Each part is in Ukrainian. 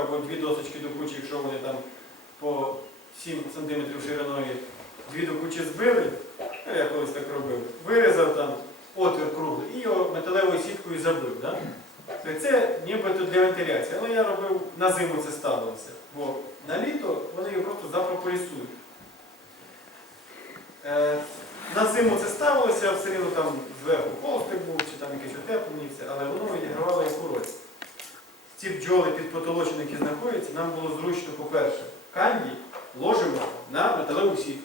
або дві досочки до кучі, якщо вони там по 7 см шириною, дві до кучі збили, ну, я колись так робив, вирізав там отвір круглий і його металевою сіткою забив. Да? Тобто Це нібито для вентиляції, але я робив на зиму це ставилося, бо на літо вони його просто запрополісують. Е, На зиму це ставилося, все рівно там зверху холстик був, чи там якесь утеплення, але воно. Ці бджоли під потолочені, які знаходяться, нам було зручно, по-перше, канді ложимо на металеву сітку.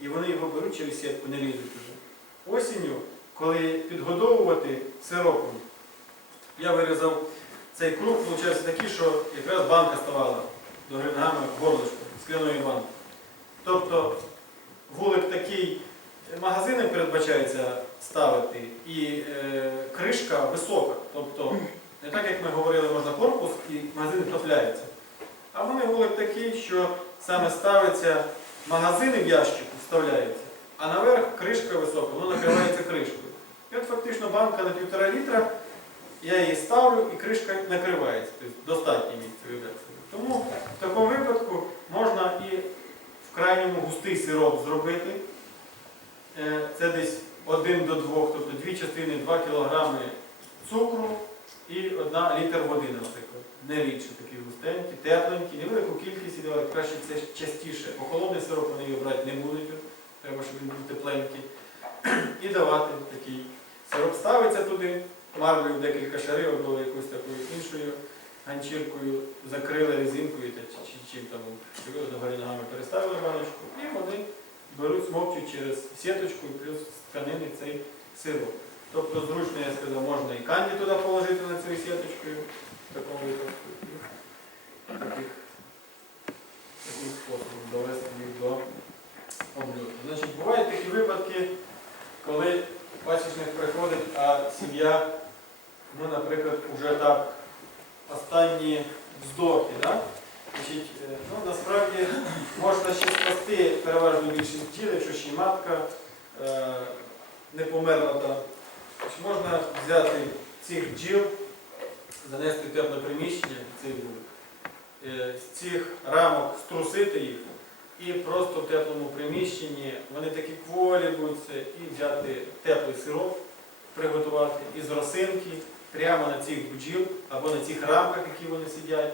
І вони його беруть через сітку, не лізуть уже. Осінню, коли підгодовувати сиропом, я вирізав цей круг, виходить такий, що якраз банка ставала до грингами горлышко, скляної банки. Тобто вулик такий магазинам передбачається ставити, і е, кришка висока. Тобто, не так як ми говорили, можна корпус і магазин втопляється. А в мене вулик такий, що саме ставиться магазини в ящику, вставляються, а наверх кришка висока, воно накривається кришкою. І от фактично банка на півтора літра, я її ставлю і кришка накривається. Тобто достатньо місця уявляється. Тому в такому випадку можна і в крайньому густий сироп зробити. Е, Це десь 1 до 2, тобто дві частини 2 кг цукру і 1 літр води, наприклад. Не рідше такі густенькі, тепленькі, невелику кількість і давати краще це частіше. Бо холодний сироп вони його брати не будуть, треба, щоб він був тепленький. І давати такий сироп ставиться туди, марлею декілька шарів або якоюсь такою іншою ганчіркою, закрили резинкою та чи, чи, чим там догорі ногами переставили баночку, і вони беруть, смокчуть через сіточку і плюс тканини цей сироп. Тобто зручно, я сказав, можна і канді туди положити на цю сіточкою, в такому випадку. Таких, таким способом довести їх до обльоту. Значить, бувають такі випадки, коли пасічник приходить, а сім'я, ну, наприклад, вже так останні вздохи. Да? Значить, е, ну, насправді можна ще спасти переважно більшість бджіл, якщо ще й матка е, не померла там. Значить, можна взяти цих бджіл, занести в тепле приміщення, цей з цих рамок струсити їх і просто в теплому приміщенні вони такі кволі будуть і взяти теплий сироп, приготувати із росинки прямо на цих бджіл або на цих рамках, які вони сидять,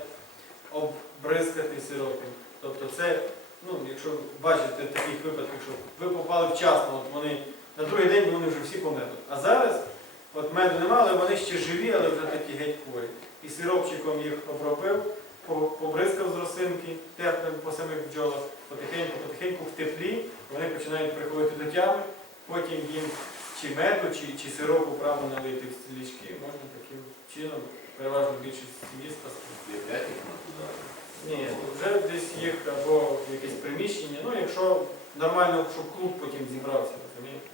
оббризкати сиропом. Тобто це, ну, якщо бачите таких випадках, що ви попали вчасно, от вони на другий день вони вже всі померли. А зараз от меду немає, але вони ще живі, але вже такі геть хворі. І сиропчиком їх обробив, побризкав з росинки теплим по самих бджолах, потихеньку, потихеньку в теплі, вони починають приходити до тями, потім їм чи меду, чи, чи сиропу право налити в стілічки, можна таким чином переважно більшість сім'ї спасти. Ні, вже десь їх або якесь приміщення, ну якщо нормально, щоб клуб потім зібрався, розумієте?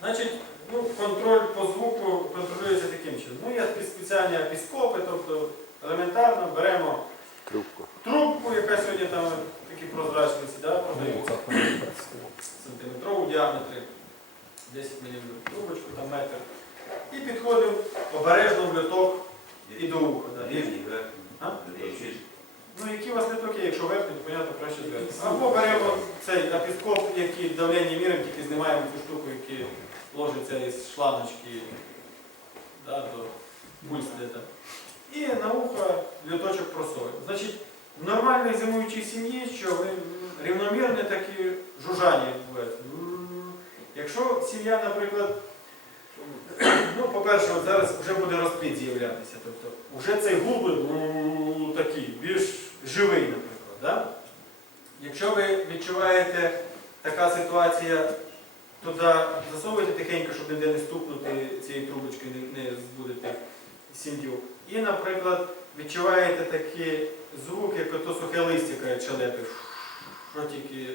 Значить, ну, контроль по звуку контролюється таким чином. Ну, є спеціальні апіскопи, тобто елементарно беремо Трубку. трубку, яка сьогодні там такі прозрачниці, да, продаються, сантиметрову діаметрі, 10 мм трубочку, там метр. І підходимо обережно в льоток і до уха. Да. Ну, які у вас літок є, якщо верхній, то понятно, краще зверху. Або беремо цей апіскоп, який давлення міряємо, тільки знімаємо цю штуку, яка ложиться із шланочки да, до бульслета. І на ухо льоточок просовуємо. Значить, в нормальній зимуючій сім'ї, що ви рівномірне такі жужжання відбувається. Якщо сім'я, наприклад, ну, по-перше, зараз вже буде розплід з'являтися. Тобто, вже цей гул буде ну, живий, наприклад. Да? Якщо ви відчуваєте така ситуація, туди засовуйте тихенько, щоб ніде не стукнути цієї трубочки, не, не збудити сім'ю. І, наприклад, відчуваєте такий звук, як ото сухе листя каже челепи. Що тільки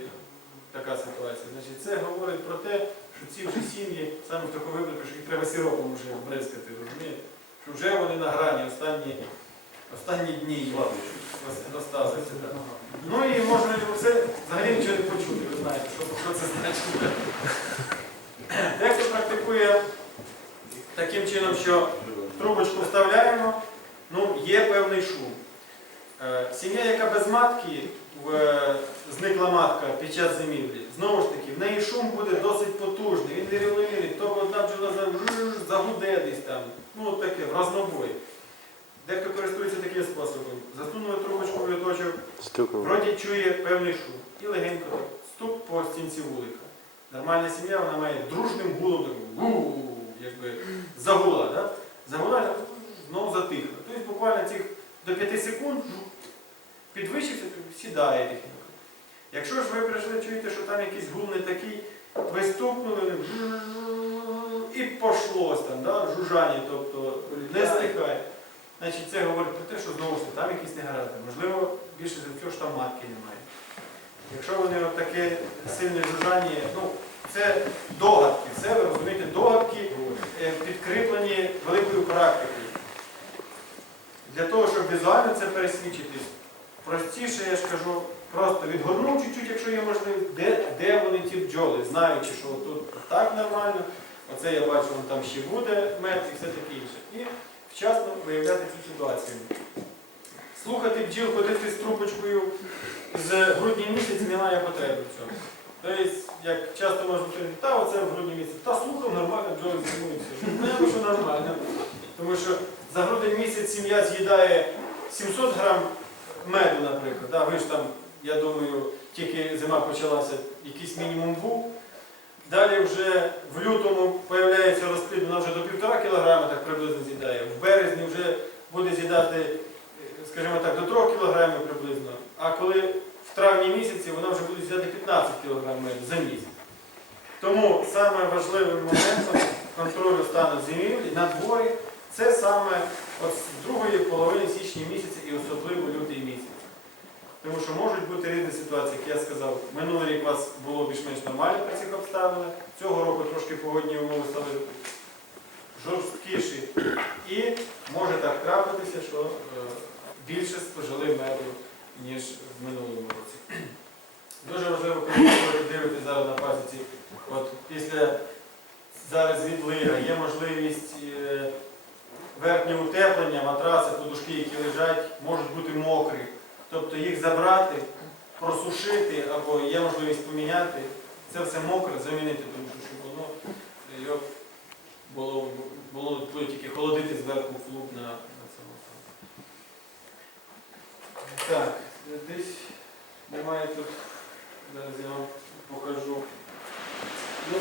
така ситуація. Значить, це говорить про те, що ці вже сім'ї, саме в такому випадку, що їх треба сиропом вже бризкати, розумієте? Що вже вони на грані останні, останні дні розставилися. Ну і можна це взагалі нічого не почути, ви знаєте, що, що це значить. Дехто практикує таким чином, що трубочку вставляємо, Ну, є певний шум. Е, Сім'я, яка без матки, в- е, зникла матка під час зимівлі, знову ж таки, в неї шум буде досить потужний, він нерівномірний, то одна бджола загуде десь там, ну от таке, в разнобой. Дехто користується таким способом. Засунули трубочку в літочок, вроді чує певний шум. І легенько так, стук по стінці вулика. Нормальна сім'я, вона має дружним гулом, якби загула, да? загула, знову затихла. Тобто буквально цих до 5 секунд підвищився, сідає тихенько. Якщо ж ви прийшли, чуєте, що там якийсь гул не такий, ви стукнули і пошлось там, да? жужжання, тобто не стихає. Значить, це говорить про те, що знову ж там якісь негаразди. Можливо, більше за цього, що там матки немає. Якщо вони от таке сильне жужжання, ну, це догадки, це ви розумієте, догадки е, підкріплені великою практикою. Для того, щоб візуально це пересвідчити, простіше, я ж кажу, просто відгорнув чуть-чуть, якщо є можливість, де, де вони ті бджоли, знаючи, що тут так нормально, оце я бачу, вон там ще буде мед і все таке інше. І вчасно виявляти цю ситуацію. Слухати бджіл, ходити з трубочкою з грудня місяць немає потреби в цьому. Тобто, як часто можна сказати, та оце в грудні місяць, та слухав, нормально, бджоли зимуються. Ну, що нормально. Тому що за грудень місяць сім'я з'їдає 700 грам меду, наприклад. Да, ви ж там, я думаю, тільки зима почалася, якийсь мінімум був. Далі вже в лютому з'являється розплід, вона вже до півтора кілограма так приблизно з'їдає. В березні вже буде з'їдати, скажімо так, до 3 кілограмів приблизно. А коли в травні місяці вона вже буде з'їдати 15 кілограм меду за місяць. Тому саме важливим моментом контролю стану зимівлі на дворі це саме з другої половини січня місяця і особливо лютий місяць. Тому що можуть бути різні ситуації, як я сказав, минулий рік у вас було більш-менш нормально при цих обставинах, цього року трошки погодні умови стали жорсткіші. І може так трапитися, що е, більше спожили меду, ніж в минулому році. Дуже важливо, коли ви зараз на пасіці, от після зараз відлига, є можливість е, верхнє утеплення, матраси, подушки, які лежать, можуть бути мокрі. Тобто їх забрати, просушити або є можливість поміняти, це все мокре замінити, тому що щоб воно е, його було, було буде тільки холодити зверху клуб на, на цьому. Так, десь немає тут, зараз я вам покажу. Ну,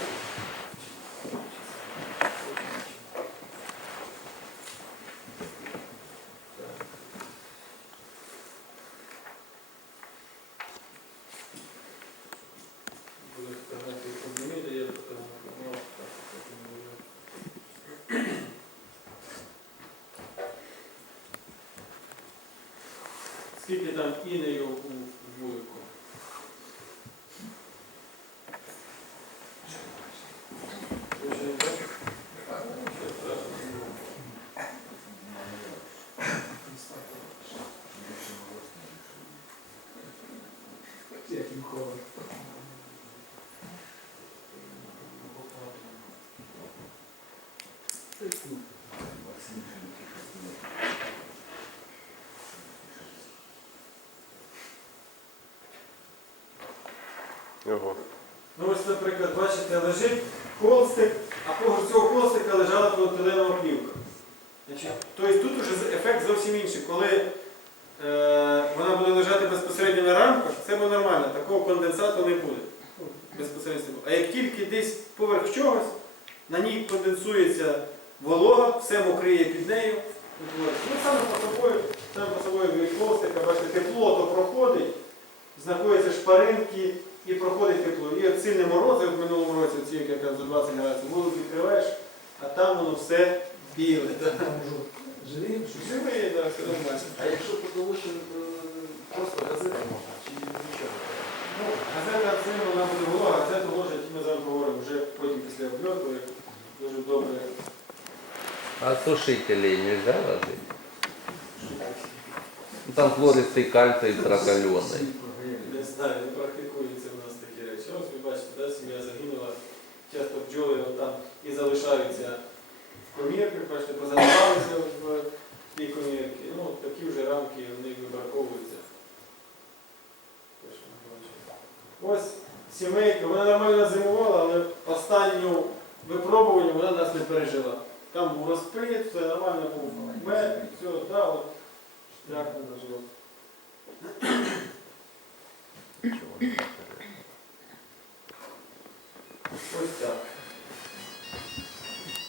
так. Буду фотографії поднимити, я фотографував. так, потім буде. Скільки там інею у вулику? Ви ще не бачите? Нічого страшного. Яким холодом. Ого. Ну ось, наприклад, бачите, лежить холстик, а поруч цього холстика лежала поліетиленова плівка. Тобто тут вже ефект зовсім інший. Коли е, вона буде лежати безпосередньо на рамках, це буде нормально, такого конденсату не буде. Ну, безпосередньо. А як тільки десь поверх чогось, на ній конденсується волога, все мокриє під нею. Ну, саме по собою, саме по собою холстика, бачите, тепло то проходить, знаходяться шпаринки і проходить тепло. І от сильні морози в минулому році, ці, як я кажу, за 20 градусів, вулик відкриваєш, а там воно все біле. Живі? Живе, да, все нормально. А якщо потолочен просто газета можна, чи нічого? Ну, газета це вона буде волога, газету ложать, ми зараз говоримо вже потім після обльоту, дуже добре. А сушителей нельзя ложить? Ну, Там хлористый кальций прокаленный. Не знаю, не практикуються в нас такі речі. Ось ви бачите, да, сім'я загинула, часто бджоли там і залишаються в комірках, бачите, позаливалися в дві комірки. Ну, такі вже рамки в них вибраковуються. Ось сімейка, вона нормально зимувала, але останню випробування вона нас не пережила. Там був розпит, все нормально був мед, все, да, от як не дожило. Ось так.